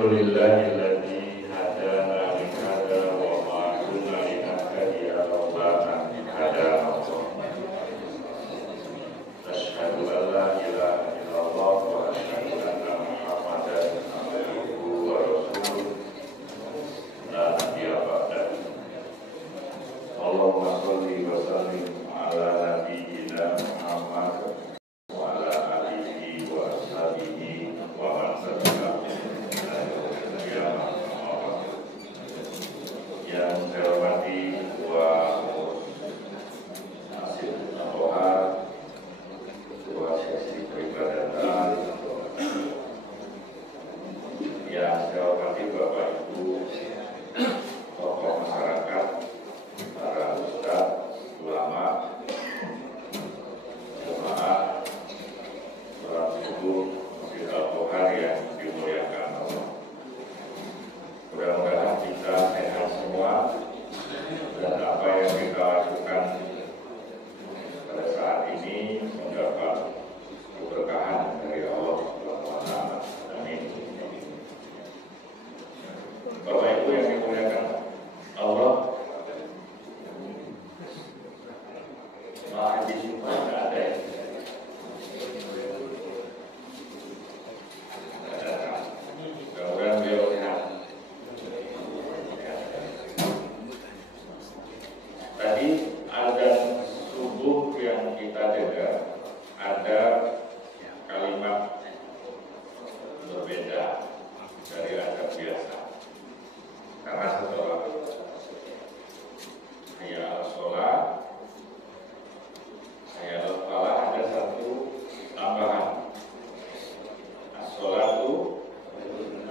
Alhamdulillahilladzi hadana li hada wa ma kunna linahtadiya laula an hadana Allah. Asyhadu an la ilaha illallah wa asyhadu anna Muhammadan abduhu wa rasuluh. La nabiyya ba'dahu. Allahumma shalli wa sallim ala nabiyyina Muhammad wa ala alihi wa ashabihi wa man tabi'ahum bi ihsan ila yaumil qiyamah. Yang saya hormati Ketua Masjid Al-Tohar, Ketua Seksi Peribadatan, yang saya hormati Bapak Ibu tokoh masyarakat, para ustadz, ulama, jemaah, para subuh Masjid Al-Tohar yang dimuliakan Allah. Mudah-mudahan kita sehat semua dan apa yang kita lakukan pada saat ini mendapat keberkahan dari Allah Subhanahu wa Ta'ala. Amin. Bapak Ibu yang dimuliakan Allah, maaf di sini nggak ada ya? Mudah-mudahan beliau sehat. Tadi azan subuh yang kita dengar ada kalimat berbeda dari azan biasa. Karena setelah hayya al-sholat, hayya al-falah ada satu tambahan. As-sholatu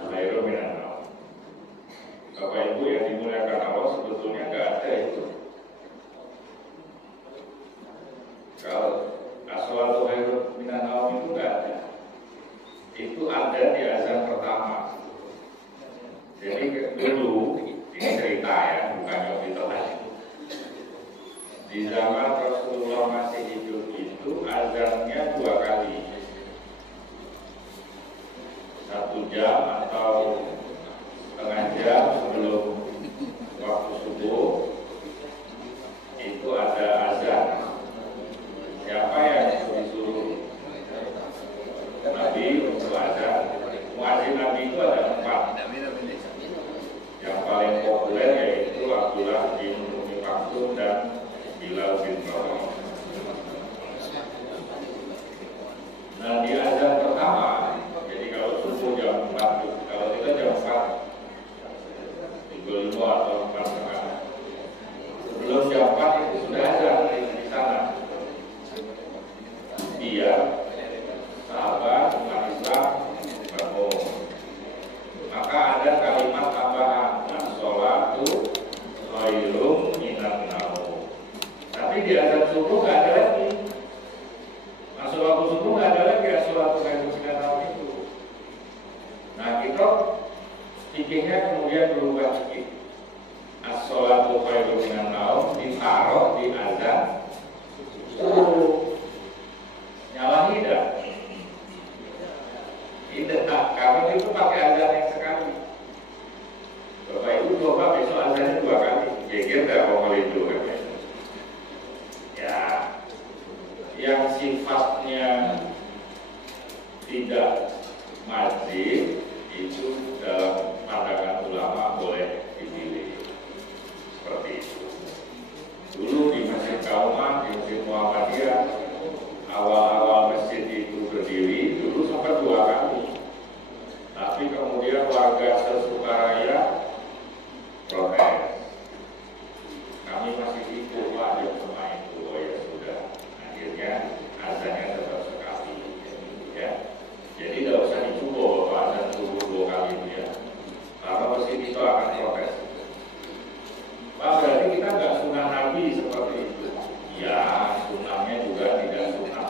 khairun minan naum. Bapak Ibu yang dimuliakan Allah, sebetulnya nggak ada itu. Kalau as-sholatu khairun minan naum itu nggak ada. Itu ada di azan pertama. Jadi dulu, ini cerita ya, bukan cerita lagi. Di zaman Rasulullah masih hidup itu azannya 2 kali. 1 jam atau setengah jam sebelum waktu subuh itu ada azan. Siapa yang disuruh Nabi untuk azan? Muadzin Nabi itu ada 4. Yang paling populer yaitu Abdullah bin Umi Maktum dan Bilal bin Rabah. Nah, di azan pertama, jadi kalau subuh jam 4, kalau kita jam 4:35 atau 4:30, sebelum jam 4 itu sudah azan di sana. Biar sahabat umat Islam bangun. Maka ada kalimat tambahan, as-sholatu khairun minan naum. Tapi di azan subuh nggak ada lagi. Masuk waktu subuh nggak ada lagi as-sholatu khairun minan naum itu. Nah, kita fikihnya kemudian berubah sedikit. As-sholatu khairun minan naum ditaruh di azan subuh. Nyala tidak? Tidak, karena itu pakai azan yang sekali. Bapak Ibu coba besok azannya 2 kali. Geger nggak mau itu kan? Ya, yang sifatnya tidak wajib itu dalam pandangan ulama boleh dipilih seperti itu. Dulu di Masjid Kauman, di Masjid Muhammadiyah, awal-awal masjid itu berdiri dulu sampai 2 kali. Tapi kemudian warga sesukaraya protes. Kami masih ikut wajib sama itu. Oh ya sudah. Akhirnya azannya tetap sekali. Ya. Jadi tidak usah dicoba bahwa azan subuh 2 kali itu ya. Karena masjid itu akan protes. Pak, berarti kita nggak sunah Nabi seperti itu. Ya, sunahnya juga tidak sunah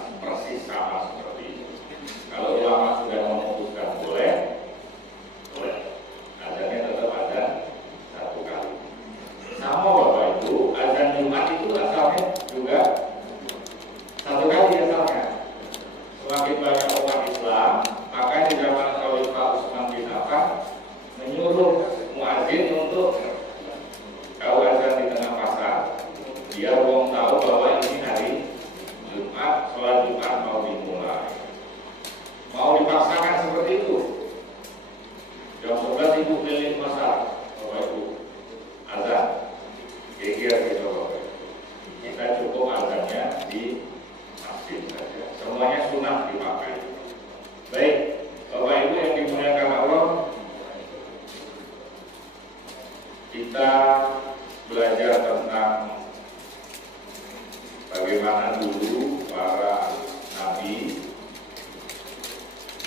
sebagaimana dulu para nabi.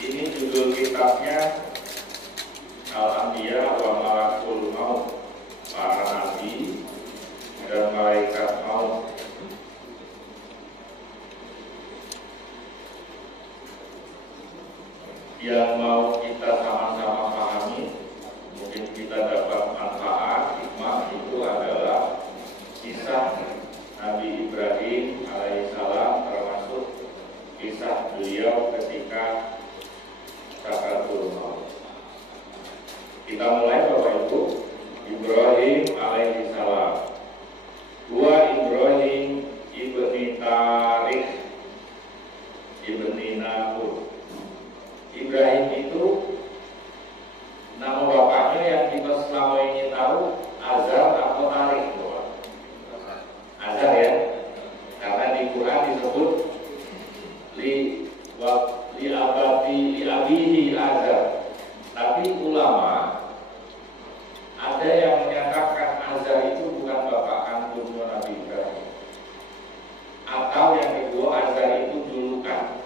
Ini judul kitabnya Al-Anbiya wa Malakul Maut, para nabi dan malaikat maut. Yang mau kita sama-sama pahami, mungkin kita dapat manfaat, hikmah, itu adalah kisah Nabi Ibrahim alaihissalam, termasuk kisah beliau ketika sakaratul maut. Kita mulai Bapak Ibu. Ibrahim alaihissalam. Wa Ibrahim ibni Tarikh ibni Nahur. Ibrahim itu nama bapaknya yang kita selama ini tahu Azar atau Tarikh. Azar ya, karena di Quran disebut li abihi Azar. Tapi ulama ada yang menyatakan Azar itu bukan bapak kandungnya Nabi Ibrahim, atau yang kedua Azar itu julukan.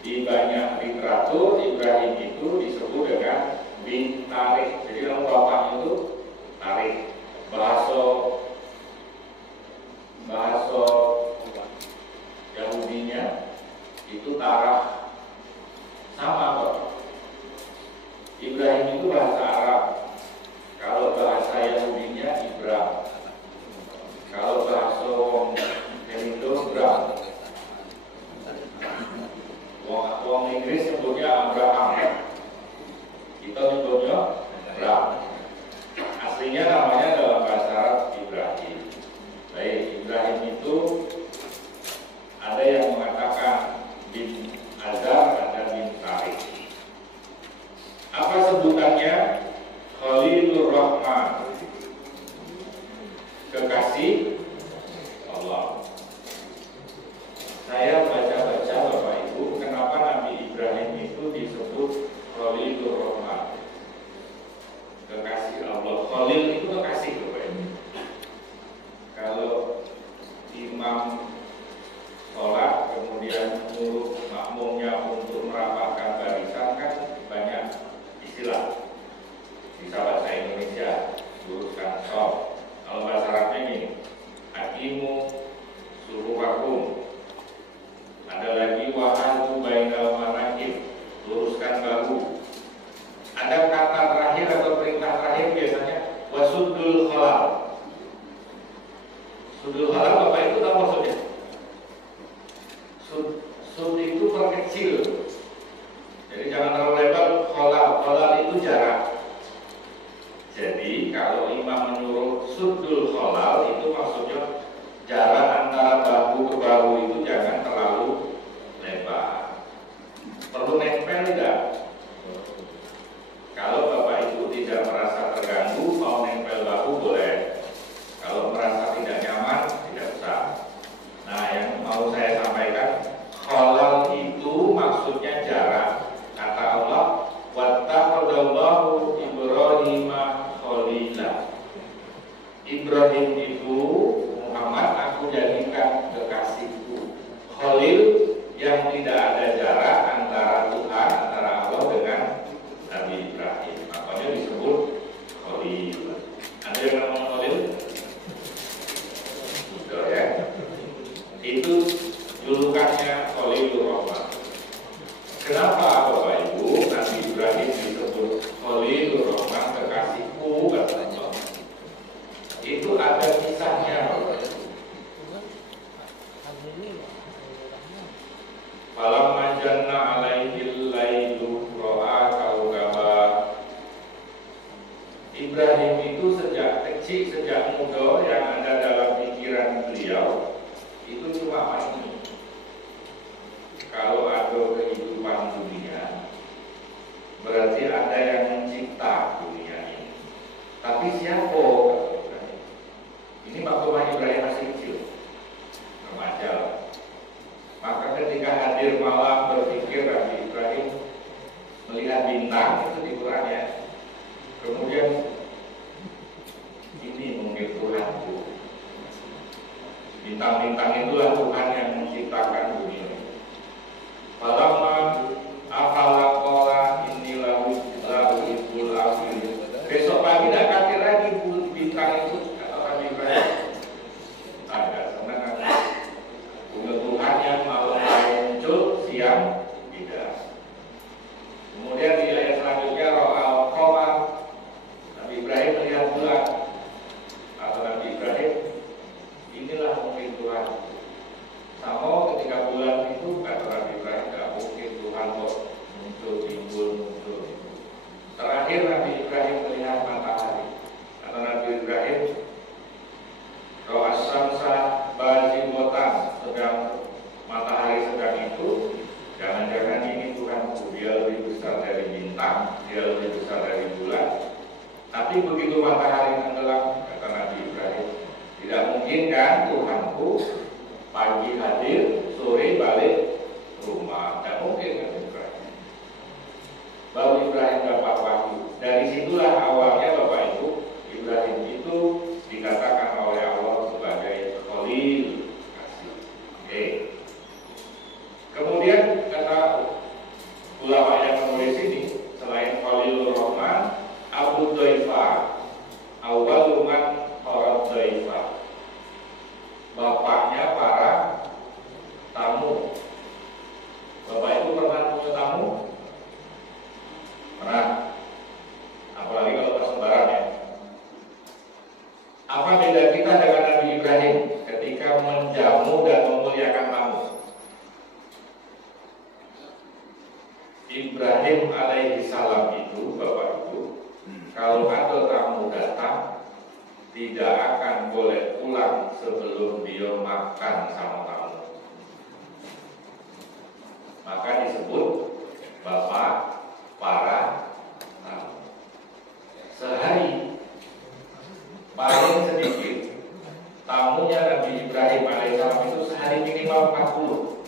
Di banyak literatur Ibrahim itu disebut dengan bin Tarikh. Jadi nama bapaknya itu Tarikh. Bahasa Yahudinya itu Tarah. Sama kok. Ibrahim itu bahasa Arab. Kalau bahasa Yahudinya Ibram. Kalau bahasa Hindu Ibram. Wong Inggris sebutnya Abraham. Kita sebutnya Abraham. Aslinya namanya dalam bahasa Arab Ibrahim. Baik, Ibrahim itu ada yang mengatakan bin Azar, ada bin Tarikh. Apa sebutannya? Khalilur Rahman, kekasih Allah. Saya baca-baca Bapak Ibu, kenapa Nabi Ibrahim itu disebut Khalilur Rahman, kekasih Allah. Khalil itu kekasih Bapak Ibu. Kalau imam sholat kemudian menyuruh makmumnya untuk merapatkan barisan, kan banyak istilah. Bisa bahasa Indonesia, luruskan shaf. Kalau bahasa Arabnya ini, hakimu suruhakum. Ada lagi wahadu bainal manakib, luruskan bahu. Ada kata terakhir atau perintah terakhir biasanya wasudul khalal. Sudul khalal Bapak itu tahu maksudnya? Sud itu perkecil. Jadi jangan terlalu lebar. Khalal itu jarak. Jadi kalau imam menyuruh sudul khalal, itu maksudnya jarak antara bahu ke bahu itu jangan terlalu lebar. Perlu nempel tidak? Kalau Bapak Ibu tidak merasa terganggu, mau nempel bahu boleh. Kalau merasa tidak nyaman, tidak usah. Bintang-bintang itulah Tuhan yang menciptakan dunia. Falamma afala qala inni lahu ibul akhir. Besok pagi tidak kaget lagi bintang itu kata Nabi Ibrahim. Ada senang Tuhan yang malam muncul, siang tidak. Kemudian di ayat selanjutnya ro'al qamar, Nabi Ibrahim melihat bulan. Atau Nabi Ibrahim, inilah mungkin Tuhan. Sama ketika bulan itu kata Nabi Ibrahim, tidak mungkin Tuhan kok muncul. Terakhir Nabi Ibrahim melihat matahari. Kata Nabi Ibrahim, ro'as syamsa bazighatan, sedang matahari sedang itu, jangan-jangan ini Tuhan, dia lebih besar dari bintang, dia lebih besar dari bulan. Tapi begitu matahari tenggelam, kata Nabi Ibrahim, tidak mungkin kan Tuhanku pagi hadir, sore balik rumah. Tidak mungkin kan Ibrahim. Baru Ibrahim dapat wahyu. Dari situlah awalnya Bapak Ibu, Ibrahim itu dikatakan oleh Allah sebagai Khalil kasih. Oke. Kemudian kata ulama yang menulis ini, selain Khalilur Rahman, Abu Dhaifah, awwalu man Farad Dhaifah, bapaknya para tamu. Bapak itu pernah punya tamu? Pernah. Apalagi kalau pas lebaran ya. Apa beda kita dengan Nabi Ibrahim ketika menjamu dan memuliakan tamu? Ibrahim alaihi salam itu, Bapak Ibu, kalau ada tamu datang, tidak akan boleh pulang sebelum dia makan sama tamu. Maka disebut bapak para tamu. Sehari paling sedikit tamunya Nabi Ibrahim alaihissalam itu sehari minimal 40.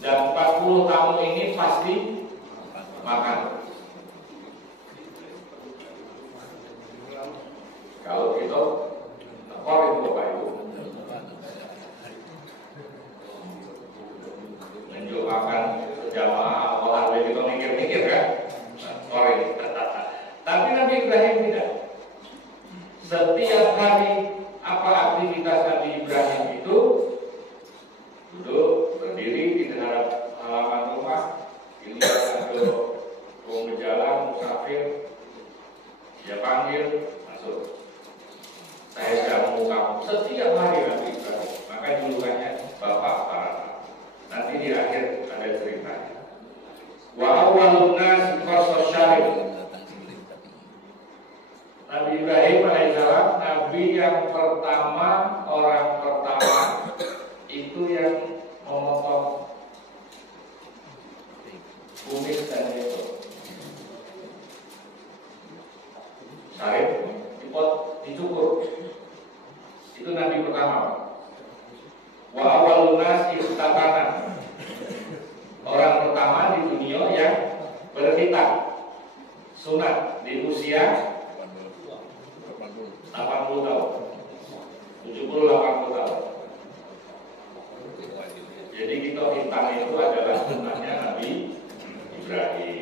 Dan 40 tamu ini pasti makan. Kalau gitu, tekor itu Bapak Ibu. Menjual makan jamaah, olah begitu mikir-mikir kan? Tekor ini. Tapi Nabi Ibrahim tidak. Setiap hari apa aktivitas Nabi Ibrahim itu? Duduk, berdiri di halaman rumah, dilihat ada orang berjalan, musafir, dia panggil, masuk. Saya jamu kamu setiap hari Nabi Ibrahim. Maka julukannya Bapak para tamu. Nanti di akhir ada ceritanya. Wa awwalun nas qasas syarif. Nabi Ibrahim alaihissalam, Nabi yang pertama, orang pertama itu yang memotong kumis dan itu syarif, dicukur. Itu Nabi pertama. Wa awwalun nas ikhtatana, orang pertama di dunia yang berkhitan sunat di usia 80 tahun, 70-80 tahun. Jadi kita hitam itu adalah sunatnya Nabi Ibrahim.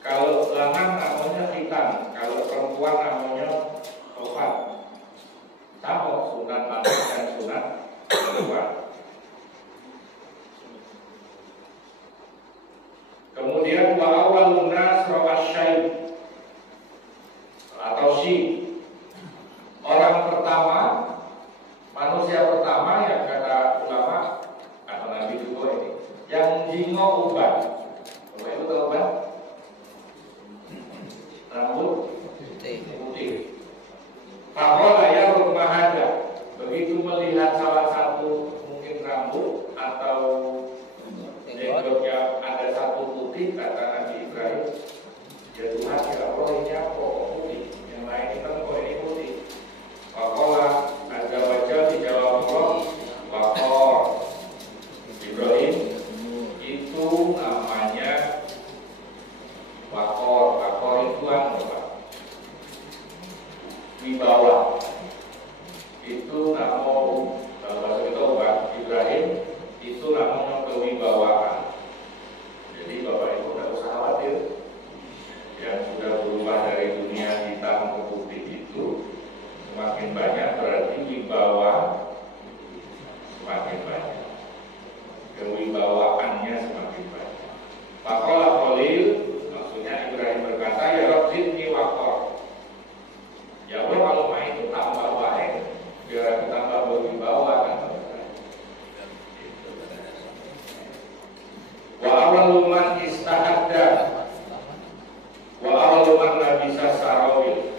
Kalau lanang namanya hitam, kalau perempuan namanya tofat. Sama sunat lanang dan sunat perempuan. Kemudian wa awwalun nas rawasyai atau si, orang pertama, manusia pertama yang kata ulama atau Nabi juga ini, yang jingo uban. Bapak Ibu tahu uban? Rambut putih. Fakola ya rumah ada. Begitu melihat salah satu mungkin rambut atau jenggotnya ada satu putih, kata Nabi Ibrahim, ya Tuhan ya Allah, ini apa putih? Yang lain itu kok ini putih. Fakola ada wajah dijawab Allah, wakor Ibrahim itu namanya wakor. Wakor itu apa? Wibawa. semakin banyak berarti wibawa semakin banyak, kewibawaannya semakin banyak. Faqala Khalil, maksudnya Ibrahim berkata, ya Rabb zidni waqar. Ya Allah, kalau mah itu tambah baik, biar aku tambah berwibawa kan. Wa awwalu man istahadda wa awwalu man labisa sarawil.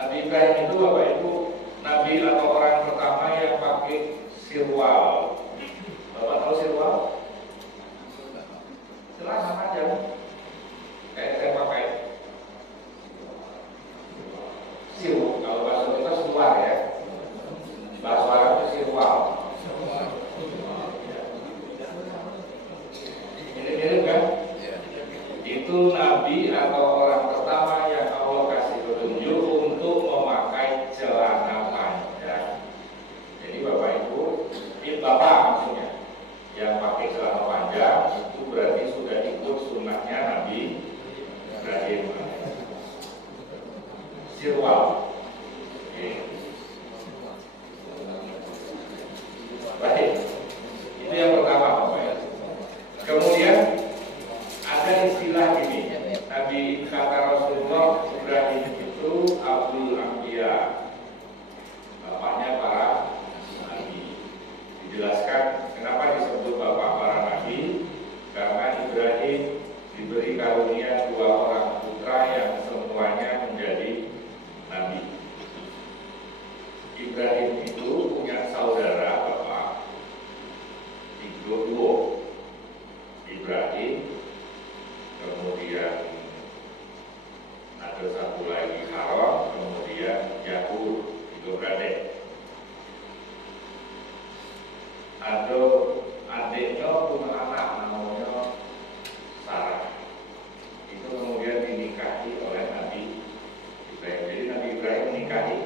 Nabi Ibrahim itu Bapak Ibu, Nabi atau orang pertama yang pakai sirwal. Bapak tahu sirwal? Celana panjang. Kayak saya pakai sirwal. Kalau bahasa kita sirwal ya. Bahasa Arab itu sirwal. Ini mirip kan? Itu Nabi atau orang pertama yang Allah kasih petunjuk untuk memakai celana panjang. Jadi Bapak Ibu, Bapak maksudnya yang pakai celana panjang itu berarti sudah ikut sunnahnya Nabi Ibrahim. Sirwal. Baik, itu yang pertama Bapak ya. Kemudian ada istilah ini, Nabi kata Rasulullah Ibrahim itu Abdul Anbiya, bapaknya para nabi. Dijelaskan kenapa disebut bapak para nabi, karena Ibrahim diberi karunia 2 orang putra yang semuanya menjadi nabi. Ibrahim itu punya saudara bapak Ibrahim, kemudian ada satu lagi Haram, kemudian Yakub, itu beradik. Ada adiknya punya anak namanya Sarah. Itu kemudian dinikahi oleh Nabi Ibrahim. Jadi Nabi Ibrahim menikahi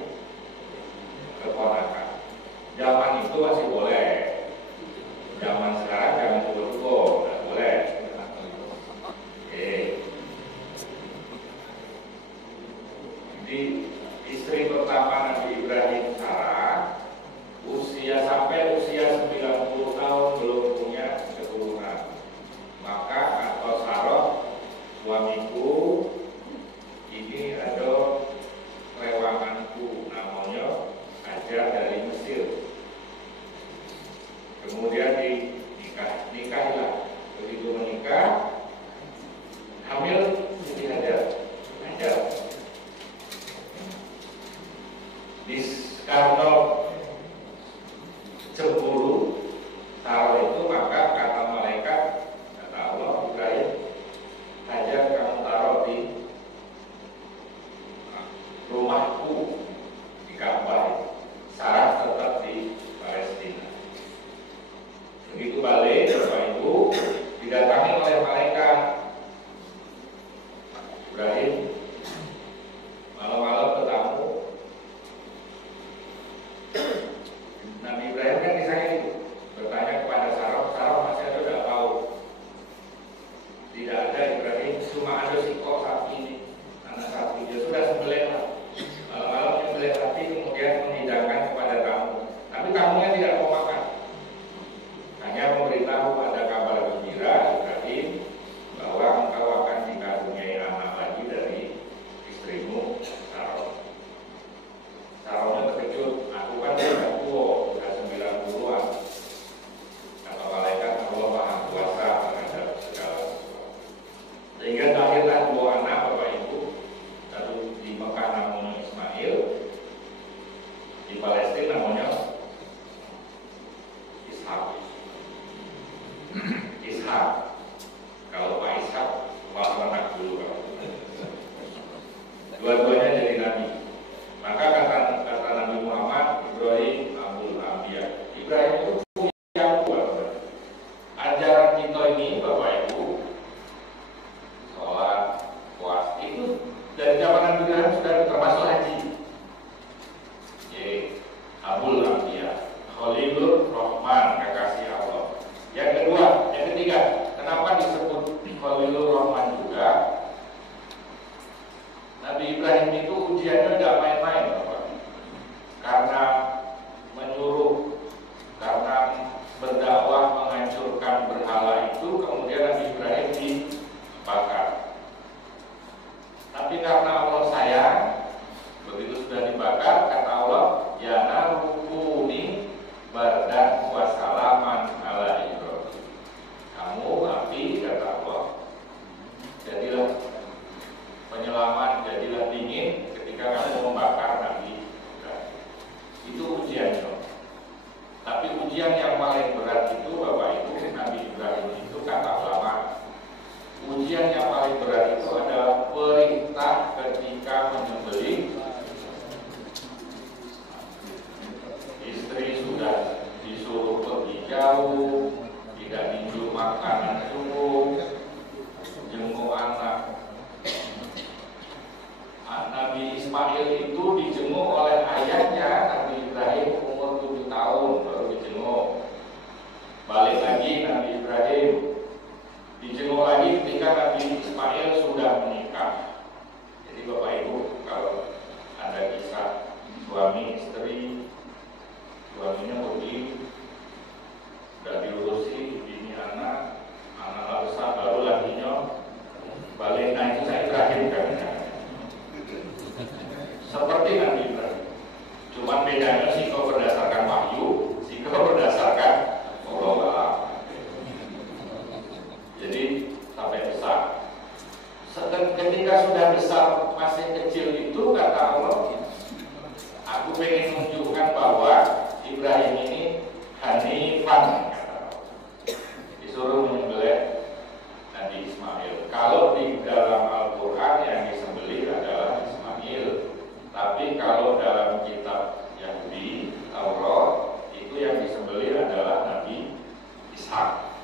keponakan. Zaman itu masih boleh. Zaman sekarang jangan cukup-cukup, tidak boleh. Jadi istri pertama Nabi Ibrahim Sarah sampai usia 90 tahun belum punya keturunan. Maka atau Sarah, suamiku ini ada rewanganku namanya Hajar dari Mesir. Kemudian nikahilah. Begitu menikah, hamil Siti Hajar. Karena cemburu Sarah itu, maka kata malaikat, kata Allah Ibrahim, Hajar kamu taruh di rumahku di Ka'bah. Sarah tetap di Palestina. Begitu balik, Bapak Ibu didatangi oleh malaikat. Ibrahim malam-malam bertamu. Nabi Ibrahim kan kisahnya itu dijenguk oleh ayahnya Nabi Ibrahim umur 7 tahun baru dijenguk. Balik lagi Nabi Ibrahim dijenguk lagi ketika Nabi Ismail sudah menikah. Jadi Bapak Ibu, kalau ada kisah suami istri, suaminya pergi, udah diurusi bini anak besar, baru lakinya balik, nah itu saya Ibrahim kan. Seperti Nabi Ibrahim, cuman bedanya sih kau berdasarkan wahyu, sih kau berdasarkan Allah. Jadi sampai besar. Ketika sudah besar, masih kecil itu kata Allah, aku pengen menunjukkan bahwa Ibrahim ini hanifan, disuruh menyembelih Nabi Ismail. Kalau di dalam Al-Quran yang disembelih adalah Ismail, tapi kalau dalam kitab Yahudi Taurat itu yang disembelih adalah Nabi Ishak.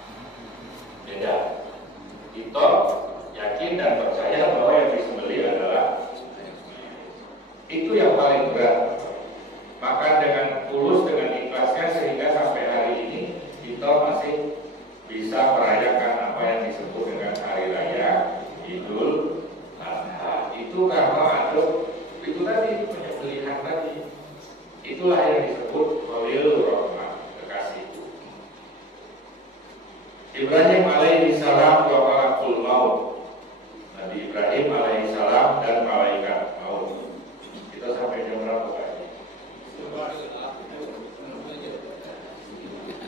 Beda. Kita yakin dan percaya bahwa yang disembelih adalah itu yang paling berat. Maka dengan tulus, dengan ikhlasnya, sehingga sampai hari ini kita masih bisa merayakan apa yang disebut dengan hari raya Idul Adha. Itu karena ada itu tadi, penyembelihan tadi. Itulah yang disebut Khalilur Rahman, kekasih. Ibrahim alaihi salam wa malakul maut. Nabi Ibrahim alaihi salam dan malaikat maut. Kita sampai jam berapa tadi?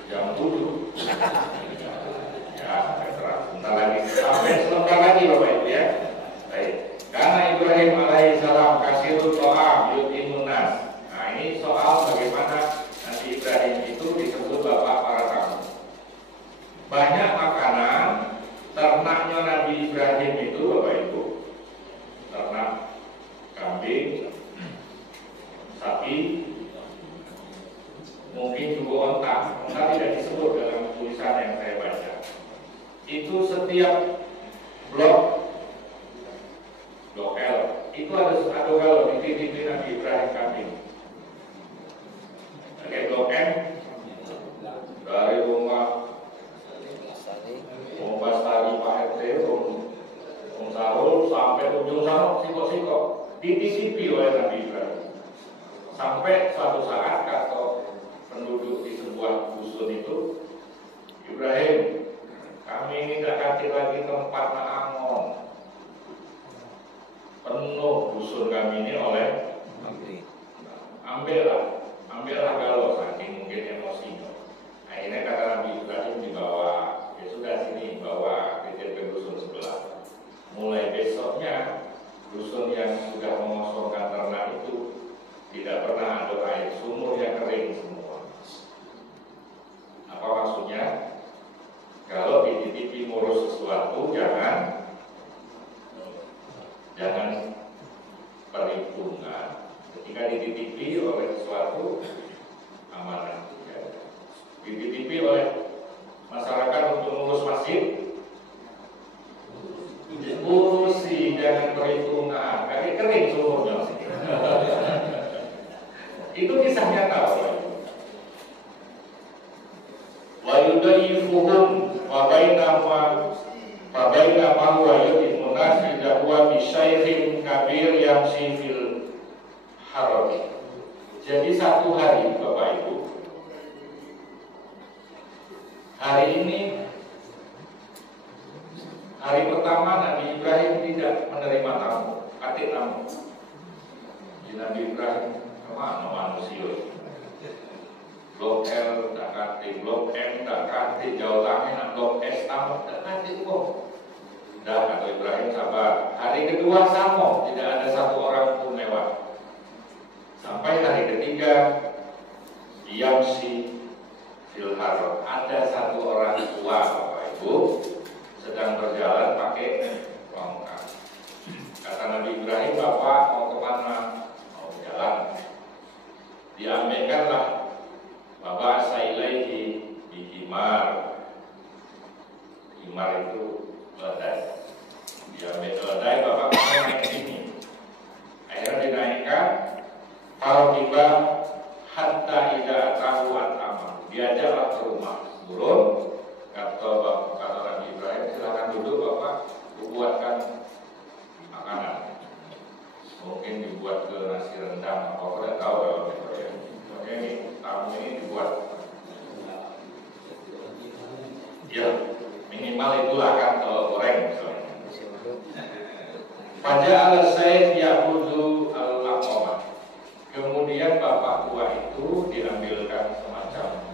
Jam 7. Ya, sebentar lagi. Sampai sebentar lagi Bapak Ibu ya. Baik. Karena Ibrahim alaihi salam kasirul to'am yutimun nas. Nah, ini soal bagaimana Nabi Ibrahim itu disebut bapak para tamu. Banyak makanan ternaknya Nabi Ibrahim itu Bapak Ibu, ternak kambing, sapi, mungkin juga onta tidak disebut dalam tulisan yang saya baca. Itu setiap blok L itu ada kalau dititipin Nabi Ibrahim kambing. Oke, blok M dari rumah Bastari Pak RT, Sarul sampai ujung sana sikok-sikok dititipi oleh Nabi Ibrahim. Sampai suatu saat kata penduduk di sebuah dusun itu, Ibrahim, kami ini tidak kasih lagi tempat angon. Penuh dusun kami ini oleh ambillah galau, saking mungkin emosinya. Akhirnya kata Nabi Ibrahim dibawa, ya sudah sini, bawa ke dusun sebelah. Mulai besoknya dusun yang sudah mengosongkan ternak itu tidak pernah ada air, sumur yang kering semua. Apa maksudnya? Kalau dititipi ngurus sesuatu, jangan perhitungan. Ketika dititipi oleh sesuatu, amanah. Dititipi oleh masyarakat untuk ngurus masjid, urusi, jangan perhitungan. Kaki kering sumurnya. Itu kisah nyata. Wa yudayyifuhum wa bainama huwa yutimun nas idza huwa bi syaikhin kabir yamshi fil harami. Jadi satu hari Bapak Ibu, hari ini hari pertama Nabi Ibrahim tidak menerima tamu, katik tamu. Di Nabi Ibrahim kemana manusia? Blok L tak katik, blok M tak katik, jauh langit, blok S tamu tak katik kok. Dan kata Ibrahim sabar. Hari kedua sama, tidak ada satu orang pun lewat. Sampai hari ketiga, Yamsi Filhar, ada satu orang tua Bapak Ibu sedang berjalan pakai tongkat. Kata Nabi Ibrahim, Bapak mau kemana? Mau jalan. Diambilkanlah Bapak sailaihi bihimar. Himar itu keledai. Diambil keledai, Bapak mau naik sini. Akhirnya dinaikkan diajaklah ke rumah, turun, kata Nabi Ibrahim, silakan duduk Bapak, buatkan makanan. Mungkin dibuat ke nasi rendang, apa kalian tahu kalau ya. Oke, ini tamu ini dibuat. Ya, minimal itulah kan telur goreng misalnya. Pada al-sayyid yahudu al-laqamah. Kemudian bapak tua itu diambilkan semacam,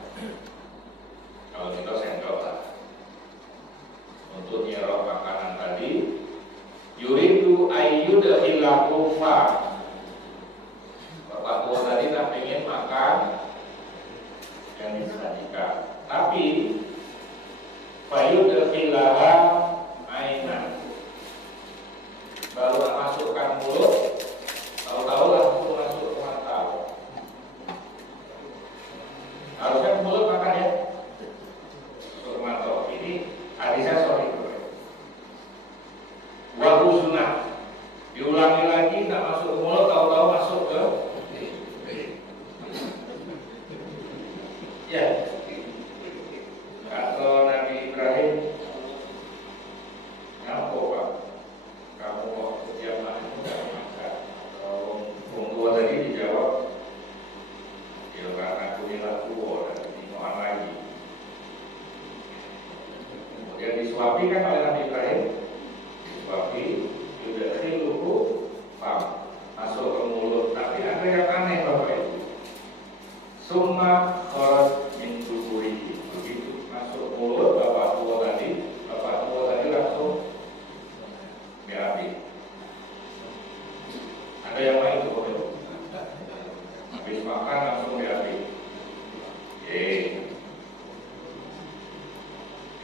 kalau kita sendok lah, untuk nyerok makanan tadi. Yuridu ayyudhilahu fa. Bapak tua tadi tak pengen makan yang disajikan, tapi fayudhilaha ainan, baru masukkan mulut, tahu-tahu langsung masuk ke mata. Harusnya mulut makan ya, masuk ke mata. Ini hadisnya sorry. Waktu sunnah diulangi lagi, tak masuk ke mulut, tahu-tahu masuk ke ya. Atau Nabi Ibrahim, ngapo Pak, kamu mau kerja mana? Atau tua tadi dijawab, ya karena aku bilang tua dan dimohon lagi. Kemudian disuapi kan oleh Nabi Ibrahim, disuapi, sudah khiluhu pam, masuk ke mulut. Tapi ada yang aneh Bapak Ibu, summa kharaj min duburihi, begitu masuk mulut bapak tua tadi langsung BAB. Ada yang lain tuh Bapak Ibu, habis makan langsung BAB.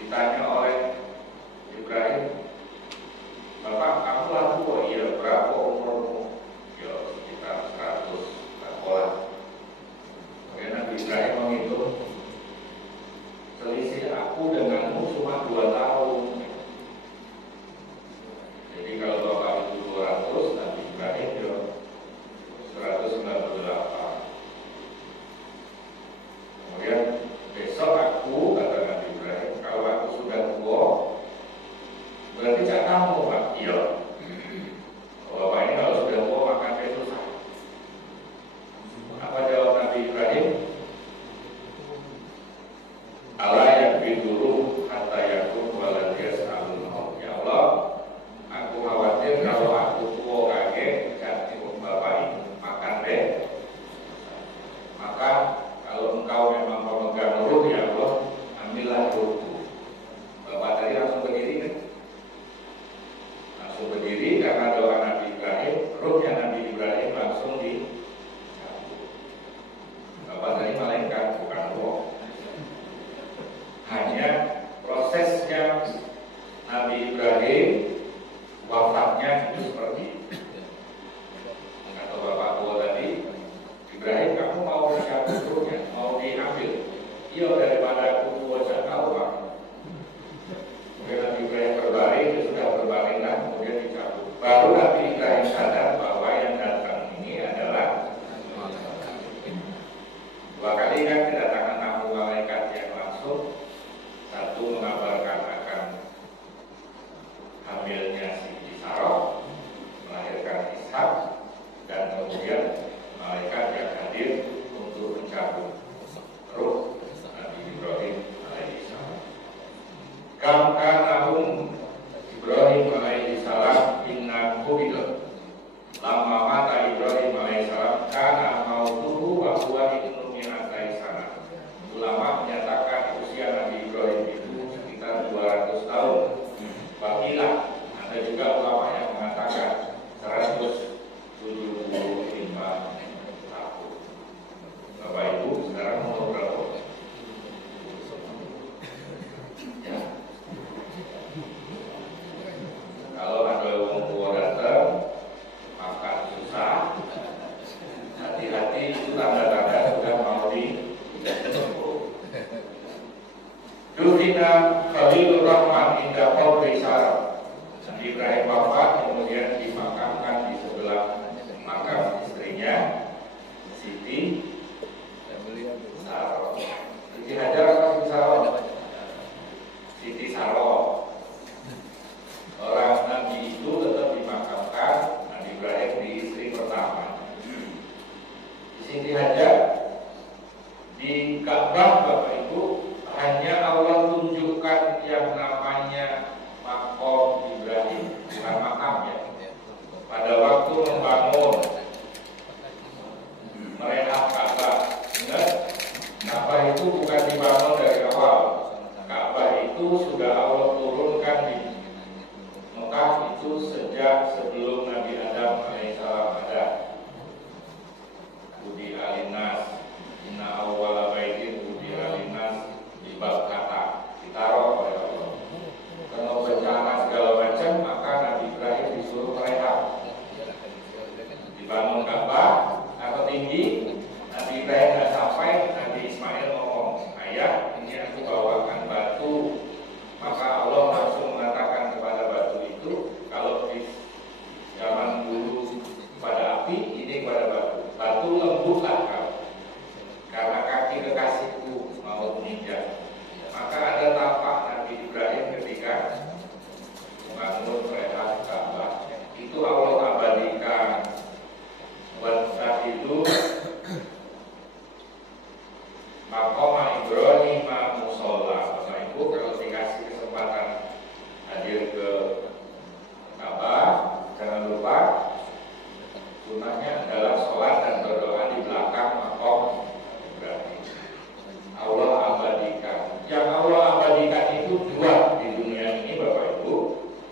Ditanya oleh Ibrahim, Bapak kamu laku? Oh iya, berapa umurmu? Ya sekitar 100 sekolah. Kemudian Nabi Ibrahim menghitung, selisih aku denganmu cuma 2 tahun. Jadi kalau Bapak itu 200, Nabi Ibrahim ya 198. Kemudian besok aku, kata Nabi Ibrahim, kalau aku sudah tua, berarti cak kamu Pak? Iya. Bapak ini kalau sudah tua makan kayak susah. Apa jawab Nabi Ibrahim? Allah yang biduru hatta yakun waladiyas alun. Ya Allah, aku khawatir kalau aku tua kaget dan Bapak ini makan deh. Maka kalau engkau memang memegang ruh ya Allah, ambillah ruhku. Bapak tadi langsung berdiri kan? Langsung berdiri karena doa Nabi Ibrahim, ruhnya Nabi Ibrahim langsung dicabut. Bapak tadi malaikat bukan roh. Hanya prosesnya Nabi Ibrahim wafatnya itu seperti itu. Kata bapak tua tadi, Ibrahim kamu mau dicabut ruhnya, mau diambil? Iya, daripada aku tua saya tahu Pak. Kemudian Nabi Ibrahim berbaring, dia sudah berbaring dan kemudian dicabut. Baru Nabi Ibrahim sadar bahwa yang datang ini adalah dua kali kan kedatangan tamu malaikat yang langsung. Satu mengabarkan akan hamilnya si Sarah, melahirkan Ishak, dan kemudian malaikat yang hadir untuk mencabut ruh Nabi Ibrahim alaihissalam. Kamkanahum Ibrahim alaihissalam inna kubidot. Lama mata Ibrahim alaihissalam karena mautuhu wa huwa ibnu mi'atai sana. Ulama menyatakan usia Nabi Ibrahim itu sekitar 200 tahun. Wakilah, ada juga ulama yang mengatakan 175 tahun. Bapak Ibu, sekarang umur berapa? Ya. Kalau ada orang tua datang, makan susah, hati-hati, itu tanda-tanda sudah mau Dufina Khalilur Rahman indah qabri Sarah. Nabi Ibrahim wafat, kemudian dimakamkan di sebelah makam istrinya Siti Sarah. Jadi Siti Hajar di Ka'bah, Bapak Ibu, hanya Allah tunjukkan yang namanya makom Ibrahim, bukan makam ya. Pada waktu membangun merehab Ka'bah, ingat, Ka'bah itu bukan dibangun dari awal. Ka'bah itu sudah Allah turunkan di Mekah itu sejak sebelum Nabi Adam alaihissalam ada. Budi alinas, inna awwala baitin budi alinas di bab kata ditaruh oleh Allah. Karena bencana segala macam, maka Nabi Ibrahim disuruh merehab. Dibangun Ka'bah atau tinggi, Nabi Ibrahim tidak sampai, Nabi Ismail ngomong, ayah, ini aku bawakan batu. Maka Allah langsung mengatakan kepada batu itu, kalau di zaman dulu pada api, ini kepada batu. Batu lembutlah kau, karena kaki kekasihku mau menginjak. Maka ada tapak Nabi Ibrahim ketika membangun merehab Ka'bah. Itu Allah abadikan. Wattakhidhu maqama Ibrahim musholla. Bapak Ibu, kalau dikasih kesempatan hadir ke Ka'bah, jangan lupa sunnahnya adalah sholat dan berdoa di belakang maqam Ibrahim. Allah abadikan. Yang Allah abadikan itu dua di dunia ini, Bapak Ibu.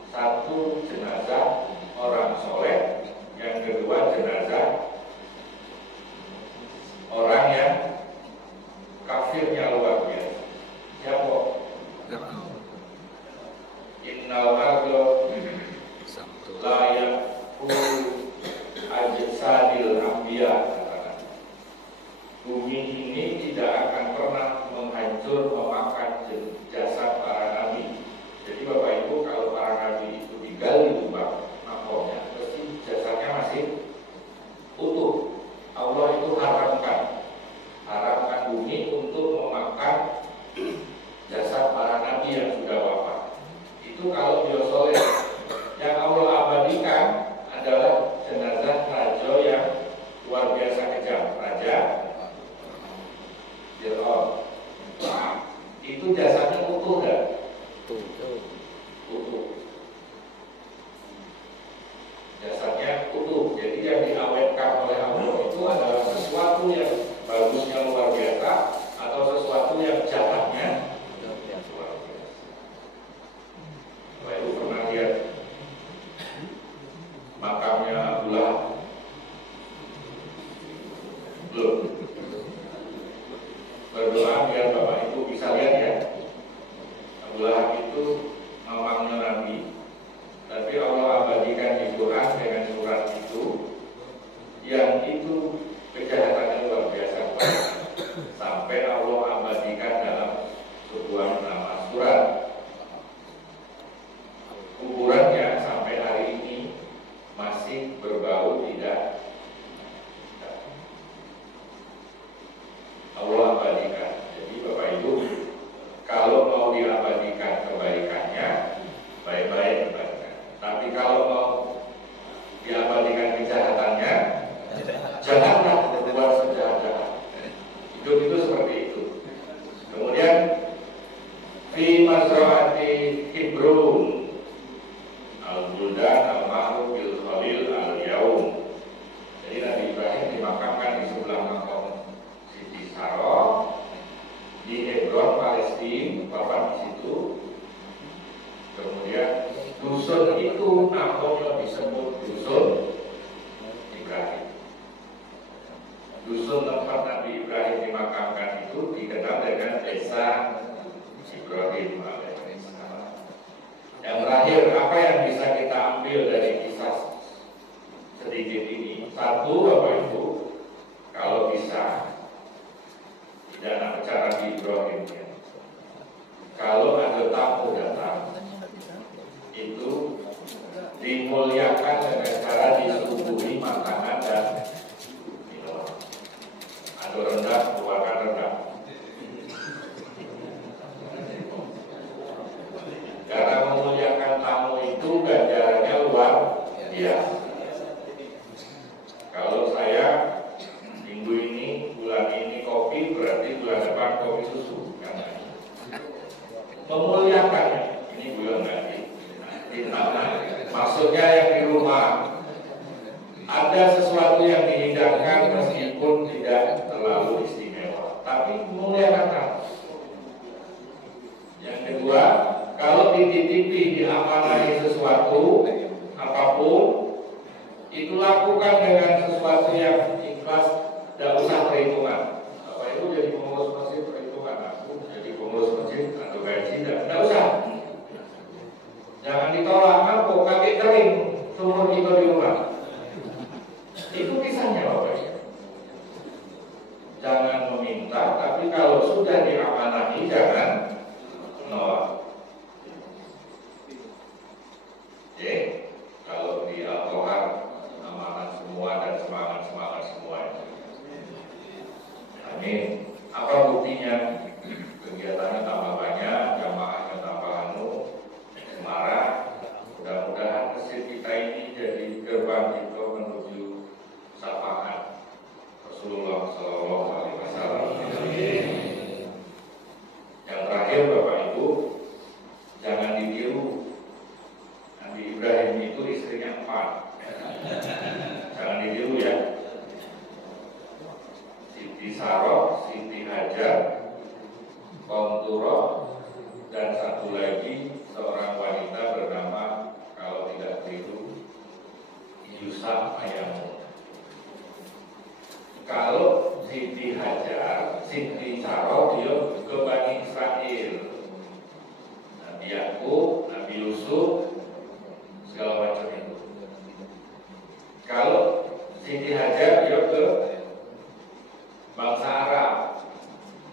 Satu, jenazah orang soleh. Yang kedua, jenazah orang yang kafirnya luar biasa. Siapa? Innal ardo la yakulu ajsadil anbiya. Bumi ini tidak akan pernah menghancur memakan jasad para nabi. Jadi Bapak Ibu, kalau para nabi itu digali lubang makomnya, pasti jasadnya masih utuh. Allah itu haramkan bumi untuk memakan jasad para nabi yang sudah wafat. Itu kalau dia soleh. Yang Allah abadikan adalah jenazah raja yang luar biasa kejam, Raja Fir'aun. Itu jasadnya utuh dan utuh. Jasadnya utuh. Jadi yang diawetkan oleh Allah itu adalah sesuatu yang bagusnya luar biasa atau sesuatu yang jahatnya luar biasa. Bapak Ibu pernah lihat makamnya Abu Lahab? Belum. Berdoa biar Bapak Ibu bisa lihat ya. Abu Lahab itu mamangnya Nabi, tapi Allah abadikan di Quran dengan surat itu, yang itu kejahatannya luar biasa, sampai Allah abadikan dalam sebuah nama surat. Kuburannya sampai hari ini masih berbau tidak. Allah abadikan. Jadi Bapak Ibu, kalau mau diabadikan kebaikannya, baik-baik abadikan. Tapi kalau mau diabadikan kejahatannya, janganlah berbuat sejahat-jahat. Hidup itu seperti itu. Kemudian fi mazraati Hibrun al-Buldan al-Ma'ruf bil Khalil al-Yaum. Jadi Nabi Ibrahim dimakamkan di sebelah makam Siti Sarah di Hebron, Palestina, Bapak di situ. Kemudian dusun itu namanya disebut dusun Ibrahim. Dusun tempat Nabi Ibrahim dimakamkan itu dikenal dengan desa Ibrahim alaihissalam. Yang terakhir, apa yang bisa kita ambil dari kisah sedikit ini? Satu, Bapak Ibu, kalau bisa tidak nak bicara di Ibrahim ya. Kalau ada tamu datang, itu dimuliakan dengan cara disuguhi makanan dan minum. Ada rendah, keluarkan rendah. Karena memuliakan tamu itu ganjarannya luar biasa. Kalau saya minggu ini perhitungan. Bapak Ibu jadi pengurus masjid perhitungan, aku jadi pengurus masjid atau gaji, tidak usah. Jangan ditolak, aku kakek kering sumur kita di rumah. Itu kisahnya Bapak Ibu. Jangan meminta, tapi kalau sudah diamanahi jangan menolak. Oke, kalau di Al-Qur'an amanat semua dan semangat semua. Amin. Apa buktinya? Kegiatannya tambah banyak, jamaahnya tambah semarak. Mudah-mudahan masjid kita ini jadi gerbang kita menuju syafaat Rasulullah Sallallahu Alaihi Wasallam. Yang terakhir Bapak Ibu, jangan ditiru. Nabi Ibrahim itu istrinya 4. Jangan ditiru ya. Siti Saroh, Siti Hajar, Konturoh, dan satu lagi seorang wanita bernama, kalau tidak keliru, Yusuf Ayamu. Kalau Siti Hajar, Siti Saroh, dia ke Bani Israel, Nabi Yakub, Nabi Yusuf, segala macam itu. Kalau Siti Hajar, dia ke bangsa Arab,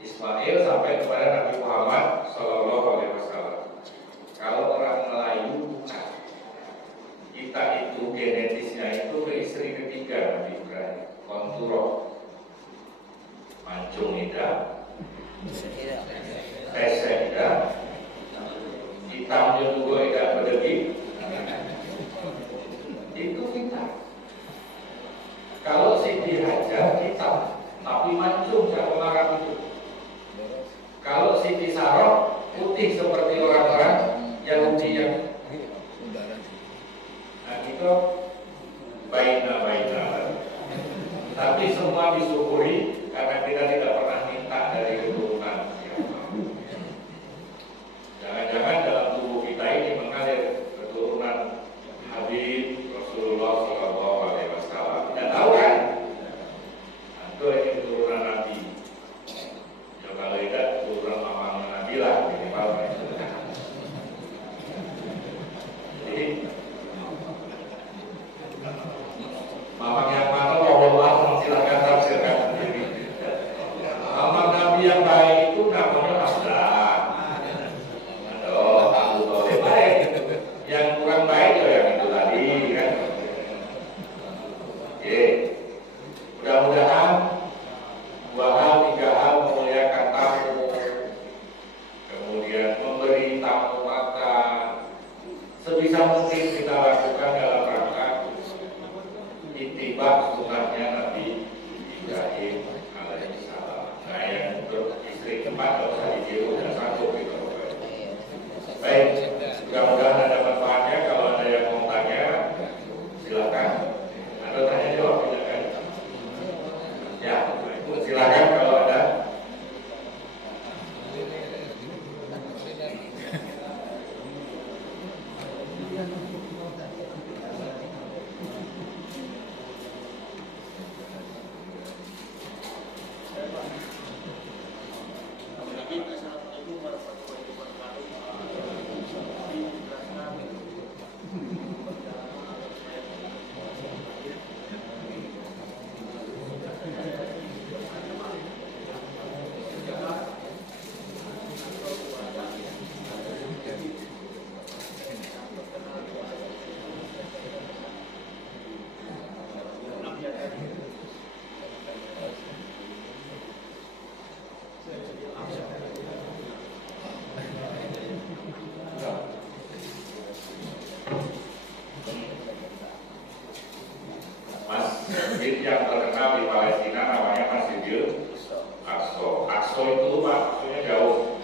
Ismail sampai kepada Nabi Muhammad Sallallahu Alaihi Wasallam. Kalau orang Melayu bukan. Kita itu genetisnya itu ke istri ketiga Nabi Ibrahim, Konturoh, Mancung Ida, Tese Ida, hitamnya juga Ida Bedegi. Itu kita. Kalau Siti Hajar hitam, tapi mancung cara Arab itu. Kalau Siti Saroh putih seperti orang-orang Yahudi yang itu baina. Tapi semua disyukuri karena kita tidak pernah minta dari keturunan siapa. Jangan-jangan dalam tubuh kita ini mengalir keturunan Habib Rasulullah Sallallahu Alaihi Wasallam. Tidak tahu kan? Itu ini keturunan Nabi. Ya kalau tidak keturunan mamanya Nabi lah minimal. Jadi mamang yang mana Allah silakan tafsirkan sendiri. Mamang Nabi yang baik itu namanya Abdah. Aduh, aku boleh baik. Yang kurang baik ya yang itu tadi kan. Oke. Mudah-mudahan 3 hal memuliakan tamu, kemudian memberi tamu makan, sebisa mungkin kita lakukan dalam rangka ittiba sunnahnya Nabi Ibrahim alaihissalam. Nah, yang untuk istri keempat tidak usah ditiru dan sanggup gitu. Baik, mudah-mudahan ada manfaatnya. Kalau ada yang mau tanya, silakan. Ada tanya jawab tidak kan? Ya, silakan kalau ada. Masjid yang terkenal di Palestina namanya Masjidil Aqsa. Aqsa itu maksudnya jauh,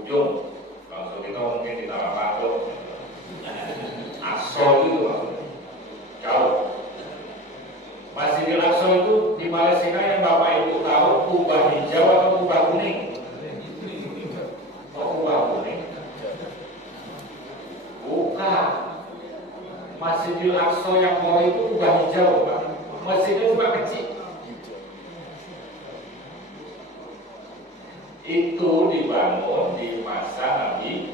ujung. Maksud kita mungkin di Tanah Patung. Aqsa itu maksudnya jauh. Masjidil Aqsa itu di Palestina yang Bapak Ibu tahu kubah hijau atau kubah kuning? Oh, kubah kuning. Bukan. Masjidil Aqsa yang mau itu kubah hijau, Pak. Masjidnya cuma kecil. itu dibangun di masa Nabi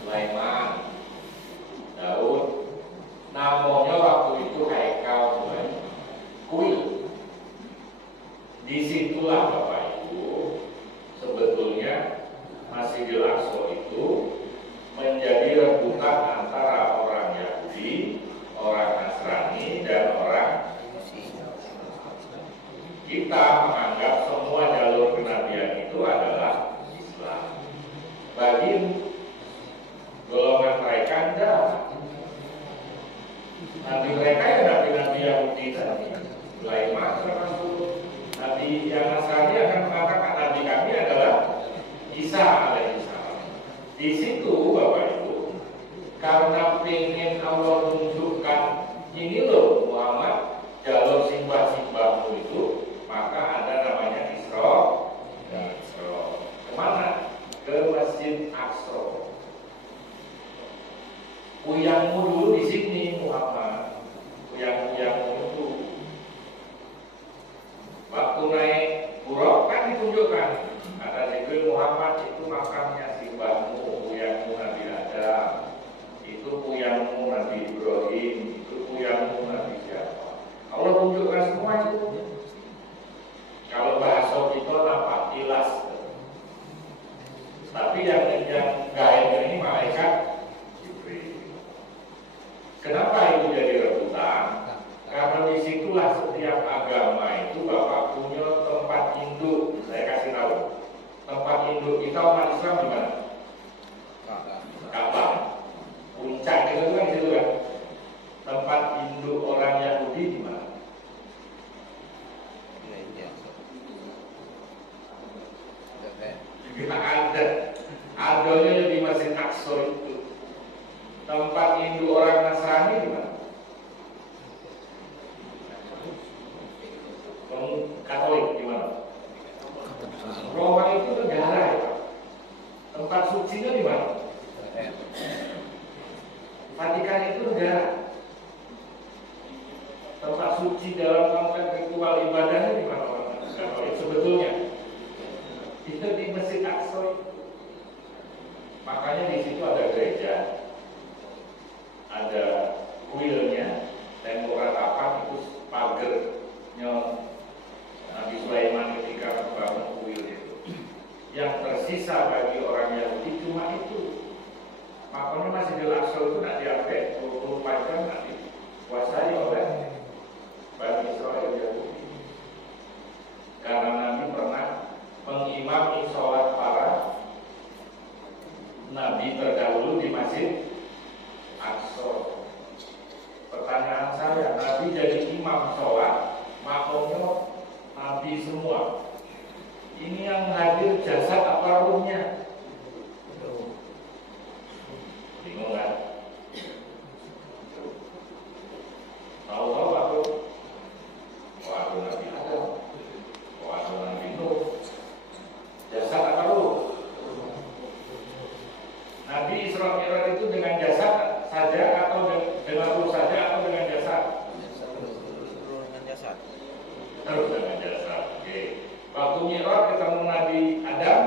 Sulaiman, Daud. Namanya waktu itu Haikal Sulaiman, kuil. Disitulah Bapak Ibu sebetulnya Masjidil Aqsa itu menjadi rebutan antara orang Yahudi, orang Nasrani, dan orang kita menganggap semua jalur kenabian itu adalah Islam. Bagi golongan mereka enggak. Nabi mereka ya nabi-nabi Yahudi tadi. Sulaiman termasuk nabi yang Nasrani akan mengatakan nabi kami adalah Isa alaihissalam. Di situ Bapak Ibu, karena ingin Allah tunjukkan ini loh Muhammad jalur simbah-simbahmu itu, maka ada namanya Isra. Kemana? Ke Masjid Aqsa. Uyangmu dulu di sini Muhammad. Uyang-uyangmu itu. Waktu naik buruk kan ditunjukkan. Kata Jibril, Muhammad itu makamnya simbahmu, uyangmu Nabi Adam. Itu uyangmu Nabi Ibrahim. Itu uyangmu Nabi siapa. Allah tunjukkan semua itu. Kalau bahasa kita nampak jelas. Tapi yang gaib ini malaikat Jibril. Kenapa itu jadi rebutan? Karena disitulah setiap agama itu Bapak punya tempat induk. Saya kasih tahu. Tempat induk kita umat Islam di mana? Ka'bah. Puncak itu kan di situ kan. Tempat induk orang Yahudi di mana? Tidak ada. Adanya di Masjid Aqsa itu. Tempat induk orang Nasrani di mana? Katolik di mana? Roma itu negara ya. Tempat sucinya di mana? Vatikan itu negara. Tempat suci dalam konteks ritual ibadahnya di mana? Katolik sebetulnya. Itu di Masjid Aqsa. Makanya di situ ada gereja, ada kuilnya, tembok ratapan itu pagernya Nabi Sulaiman ketika membangun kuil itu. Yang tersisa bagi orang Yahudi cuma itu. Makanya Masjidil Aqsa itu tidak diambil 24 jam, tidak dikuasai oleh Bani Israel Yahudi. Karena Nabi pernah mengimami sholat para Nabi terdahulu di Masjid Aqsa. Pertanyaan saya, Nabi jadi imam sholat, makmumnya Nabi semua. Ini yang hadir jasad apa ruhnya? Bingung kan? Tahu-tahu aku waktu Nabi Adam, waktu Nabi Nuh, jasad apa ruh? Nabi Isra Mi'raj itu dengan jasad saja atau dengan ruh saja atau dengan jasad? Dengan jasad. Terus dengan jasad. Oke. Waktu Mi'raj ketemu Nabi Adam,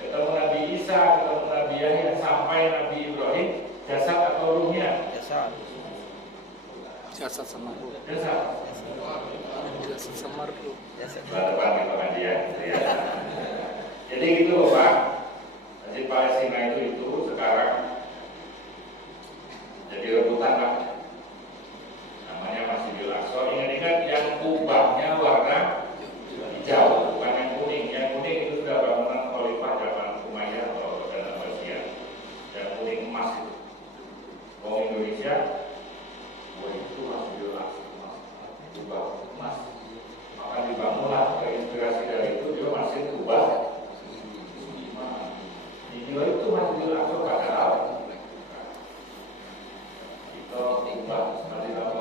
ketemu Nabi Isa, ketemu Nabi Yahya sampai Nabi Ibrahim, jasad atau ruhnya? Jasad. Jasad sama ruh. Jasad. Jasad sama ruh. Jasad. Depan kita kan dia. Jadi gitu Pak. Masjid Palestina itu sekarang jadi rebutan lah. Namanya Masjidil Aqsa. Ingat-ingat yang kubahnya warna hijau, bukan yang kuning. Yang kuning itu sudah bangunan Khalifah zaman Umayyah atau dan Abbasiyah. Yang kuning emas itu. Orang Indonesia, wah itu Masjidil Aqsa, kubah emas. Maka dibangunlah terinspirasi dari itu dia masjid kubah. Inilah itu Masjidil Aqsa padahal kita ubah Masjid Aqsa